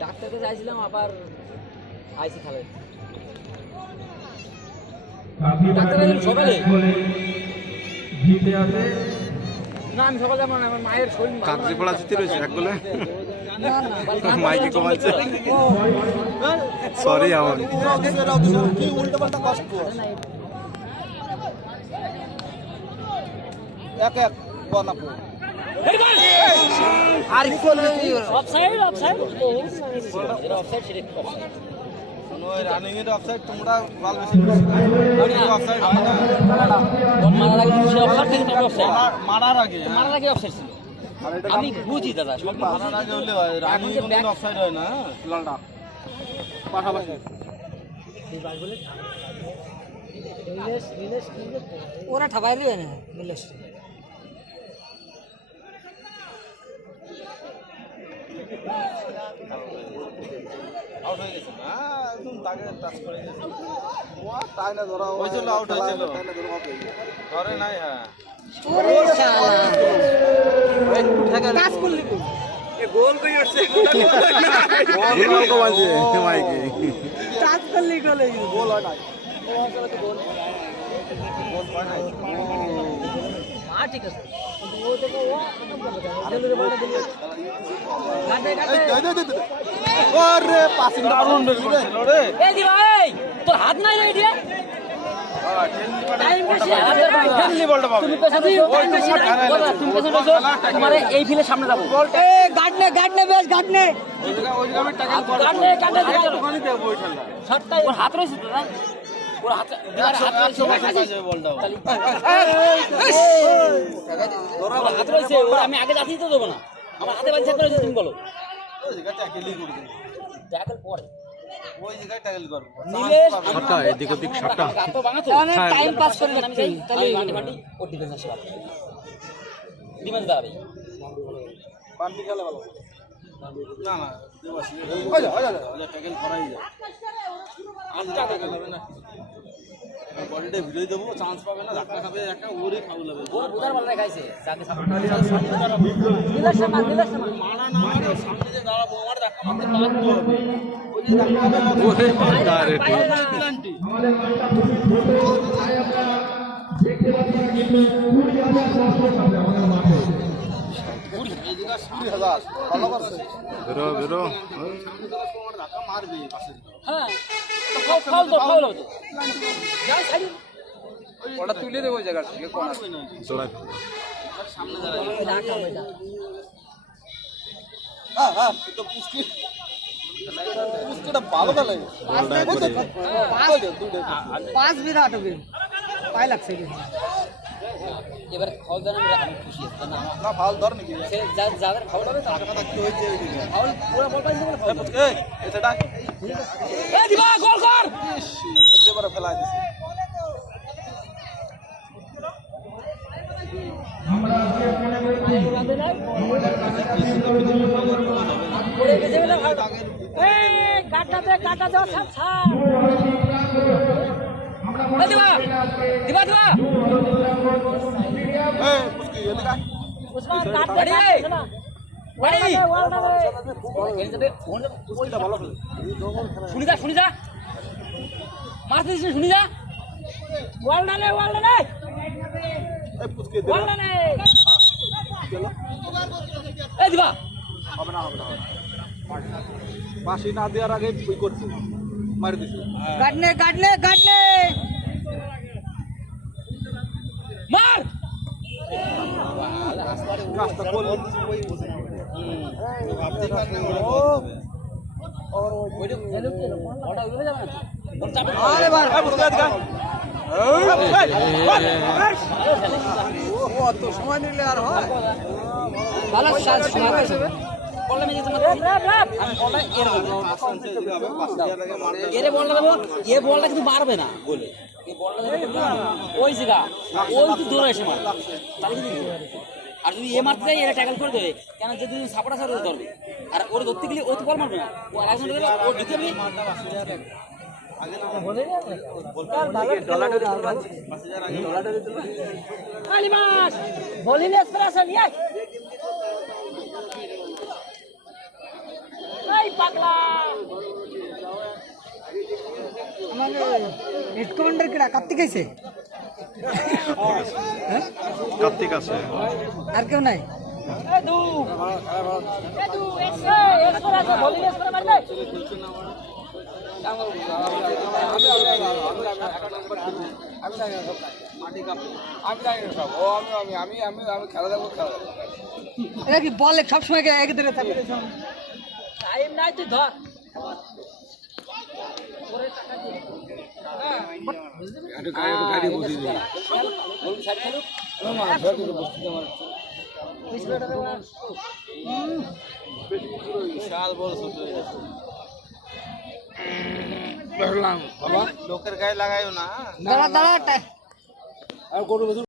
ডাক্তারকে যাইছিলাম আবার আইসি খেলে সকালে না আমি সকালে যাবো না আমার মায়ের শরীর কাকজি পড়া জিতে রয়েছে এক গোলে মাইকে কমাচ্ছে সরি আমার কি উল্টো পাল্টা কষ্ট এক এক বানাবো আর অফসাইড অফসাইড এটা অফসাইড সেটা ওই রানিং এর অফসাইড তোমরা বল বেশি অফসাইড হয় না মারার আগে সে অফসাইড থেকে তবে অফসাইড মারার আগে মারার আগে অফসাইড ছিল আমি বুঝি দাদা সব মারার আগে হলে হয় রানিং এর কোনো অফসাইড হয় না লালটা পাশাপাশি ওরা ঠাবাই দিবে না মিলেশ আউট হয়ে গেছে না একদম তাকে টাচ করে গেছে ওয়া টাইনা ধরা হয়েছিল আউট হয়েছিল টাইনা ধরা হবে ধরে নাই হ্যাঁ ওরে শালা একটু ঠেকা কাজ করলি তুই এ গোল কই আসছে গোল কমাচ্ছে মাইকে কাজ করলি গোলে গোল হয় নাই গোল হয় নাই হ্যাঁ ঠিক আছে ও দেখো ও জলদি বলটা দিল কাটে কাটে ওরে পাসিং দারুণ করছিল রে এই দি ভাই তোর হাত নাই রে এটা টাইম বেশি খেললি বলটা পাবে তুমি পেছনে তুমি পেছনে তোমারে এই ফিলের সামনে যাবো এ গাডনে বেশ গাডনে ওই জায়গা আমি ট্যাকল করব গাডনে ওখানে দেব ওই খেলা শটটাই ওর হাত রইছে তো না ওর হাত রইছে বলটা ওর হাত রইছে ওর আমি আগে যাচ্ছি তো দেবো না আমার হাতে বাঁধছে করে তুমি বলো ওই জায়গা ট্যাকলই করে দেব ট্যাকল পরে ওই জায়গায় ট্যাকল করব নীলেশ শটটা এদিক ওদিক শটটা তো বাঙা তো টাইম পাস করে আমি যাই তাহলে মাটি মাটি ও ডিফেন্স আসে ডিফেন্স দাঁড়াবে বান্টি খেলা ভালো না না দেবাসী ওই যা ট্যাকল করাই যায় আলটা ট্যাকল হবে না বডিটা ভিড়ে দেবো চান্স পাবে না ধাক্কা খাবে একটা ওরই ফাউল হবে ওর বুদার বল খাইছে যাকে সাপোর্ট নীলেশ মারা না মারা সামনে যে দাঁড়াবো আমার ধাক্কা মারতে বাধ্য হবে ওই যে ধাক্কা হবে ওরে তারে প্ল্যান্টি বেরো বেরো ধাক্কা মারবে পাশে হ্যাঁ ফাউল হতো যাই সাইড ওটা তুলে দেবো ওই জায়গা থেকে কোন জোড়া সামনে দাঁড়াবে রাখা বেটা হ্যাঁ হ্যাঁ তো পুষ্টি পুষ্টিটা ভালো খেলে পাঁচ বিরাট হবে পাই লাগছে এবার ফাউল জানা আমি খুশি আছি না না ফাউল ধর নাকি সে যাদের ফাউল হবে তার কথা কি হয়েছে ওইদিকে ফাউল পুরো বল পাইছে বলে ফাউল এই সেটা এই দিবা গোল কর এবারে ফেলা দিছে পড়ে গেছে বলে এই কাটা দাও সব ছাড় এই দিবা এই পুষ্টি এদিকে উসমান কাট পড়ি না পড়ি পুষ্টিটা ভালো খেলে শুনি যা মারতে দিছিস শুনি যা ওয়াল ডালে এই পুষ্টি দে ওয়াল ডালে এই দিবা হবে না পাশি না দেওয়ার আগে ওই করছে মারি দিছে গাডনে মার কাজটা করলে ভাবতে পারলে আরে বার অত সময় নিলে আর হয় ভালো সাজ সময় পাইছে বললে মেজে তোমার আমি বলটা এরে বলটা দেবো এ বলটা কিন্তু মারবে না বলে এই বলটা ওই জায়গা ওই তো দৌড়ে এসে মার তাহলে কিন্তু আর যদি এ মারতে যায় এরা ট্যাকল করে দেবে কেন যদি সাপোর্ট আছে ওরা ধরবে আর ওরা ধরতে গেলে ও তো বল মারবে না ও আরেকজন দেবে ও দিতে গেলে আলিমাস বলিলে এসপ্রেসন ইয়ে আমাকে হেড কমান্ডার কেডা কার্তিক আইছে কার্তিক আছে আর কেউ নাই এটা কি বলে সবসময় এক ধরে থাকবে টাইম নাই তুই ধর বিশাল বড় ছোট লোকের গায়ে লাগাইও না দাঁড়া